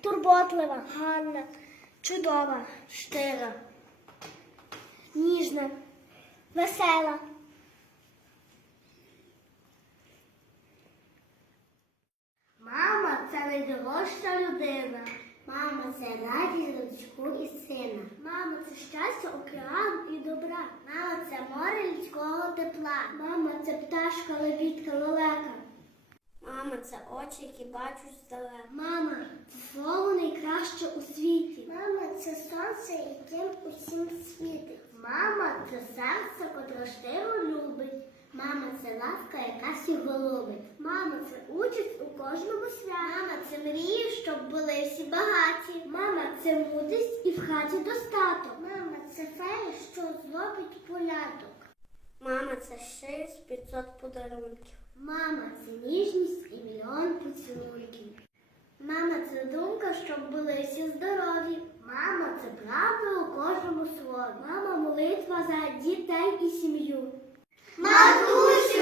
турботлива, гарна, чудова, щира, ніжна, весела. Мама це найдорожча людина. Мама це радість дочку і сина. Мама це щастя океану і добра. Мама це море людського тепла. Мама це пташка лебідка лелека. Мама це очі, які бачать здалека. Мама це слово найкраще у світі. Мама це сонце, яким усім світить. Мама це серце, котре щиро любить. Мама це ласка, яка всіх голубить. Мама це участь у кожному святі. Мама це мрії, щоб були всі багаті. Мама це мудрість і в хаті достаток. Мама це фея, що зробить порядок. Мама це щирість 500 подарунків. Мама це ніжність і мільйон поцілунків. Мама це думка, щоб були всі здорові. Мама це правда у кожному слові. Мама молитва за дітей і сім'ю. Матусю,